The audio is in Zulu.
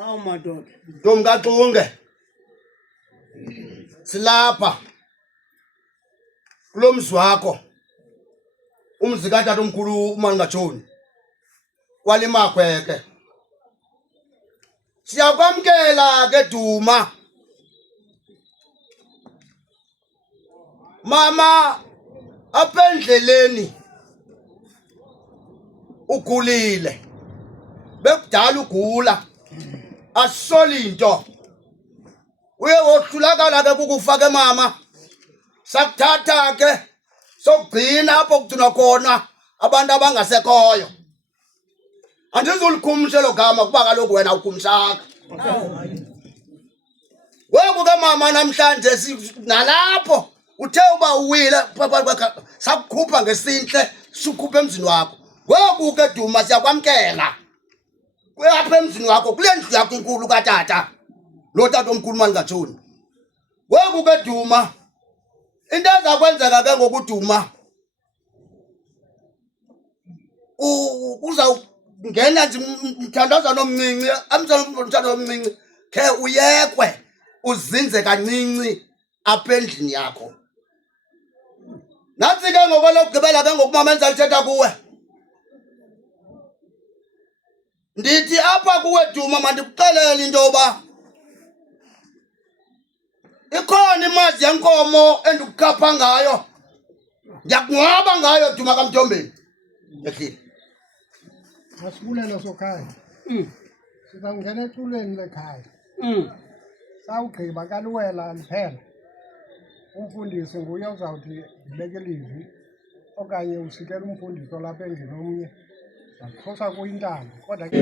Awu madoda. Ntomkaxunge. Silapha. Kulomzi wakho. Umzi kaTata omkhulu uMangatshoni. Kwalimakhweke. Siyakwamkela ke Duma. Mama apha endleleni ukhulile. Bekudala ugula. Asisoli into. Uye wohlulakala ke kukufa ke mama. Sakuthatha ke sokugcina apho kugcinwa khona abantu abangasekhoyo. Andizulikhumsha lo gama kuba kaloku wena ukhumshaka. Weku ke mama namhlanje nalapho uthe uba uwile sakukhupha ngesinhle sikhupha emzini wakho. Weku ke Duma siyakwamkela. Kuyapha emzini wakho kule ndlu yakho inkulu kaTata. Lo Tata omkhulu uMangatshoni. Weku ke Duma into ezakwenzeka ke ngokuduma uzawungena nje mthandaza nomncinci amthandaza nomncinci ke uyekwe uzinze kancinci apha endlini yakho. Nathi ke ngokwelokugqibela ke ngokumama enza lithetha kuwe. Ndithi apha kuwe Duma mandikuxelele into yoba ikhona imazi yenkomo endikukhapha ngayo. Ndiyakungcwaba ngayo Duma kaMthombeni. Ekhile. Masibulelo sokhaya. Sizawungena eculweni lekhaya. Sawugqiba kaluwela liphela. Umfundisi nguye uzawuthi ibeke ilizwi okanye usikele umfundisi olapha endlini omnye. Saphosa kuyintando kodwa ke